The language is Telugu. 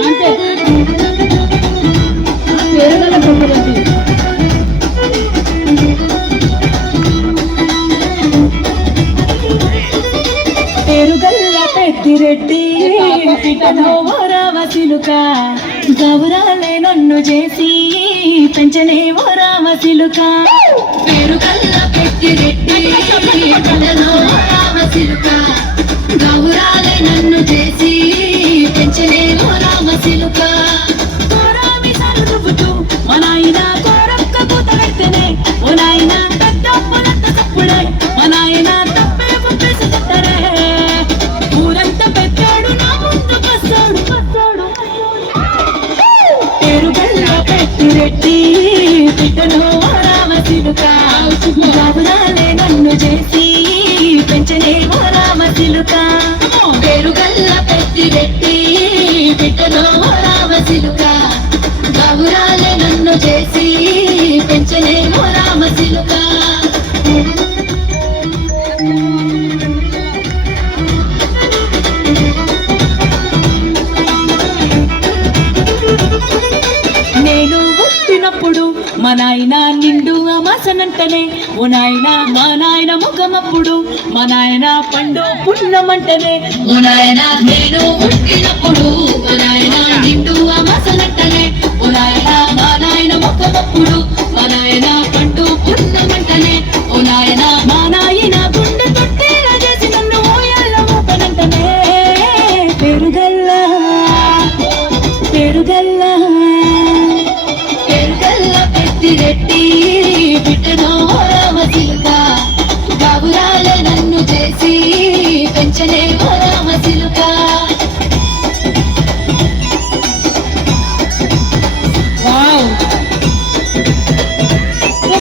అంటే పేరుగల పెద్దిరెడ్డి. పేరుగల్ల పెద్దిరెడ్డి పిటలో రామసిలుక గౌరాలే నన్ను చేసి పెంచలే రామసిలుక. పేరుగల్ల పెద్దిరెడ్డి పిటలో రామసిలుక గౌరాలే నన్ను చేసి పెంచలే రామసిలుక. కోరామి సరుదుపుతూ మా నాయన కోరక్క కూత పెడితేనే ఓ నాయన పెద్ద పొలంత తప్పుడై మా నాయన తప్పే పుప్పేసి కొట్టరే. ఊరంతా పెట్టాడు నా ముందు కస్తాడు కస్తాడు. పేరుగల్ల పెద్దిరెడ్డి బిడ్డలో రామసిలుక గౌరాలే నన్ను చేసి పెంచలే రామసిలుక. పేరుగల్ల పెద్దిరెడ్డి బిడ్డలో రామసిలుక గౌరాలే నన్ను చేసి పెంచలే రామసిలుక. నేను పుట్టినప్పుడు మా నాయన నిండు అమాసనంటనే ఓ నాయన మా నాయన ముఖమప్పుడు మా నాయన పండు పున్నమంటనే ఓ నాయన. నేను పుట్టినప్పుడు మా నాయన నిండు అమాసనంటనే ఓ నాయన మా నాయన ముఖమప్పుడు మా నాయన పండు పున్నమంటనే ఓ నాయన. మా నాయన గుండె తొట్టేలా చేసి నన్ను ఓయల్ల మూపనంటనే. పేరుగల్ల పేరుగల్ల పేరుగల్ల పెద్దిరెడ్డి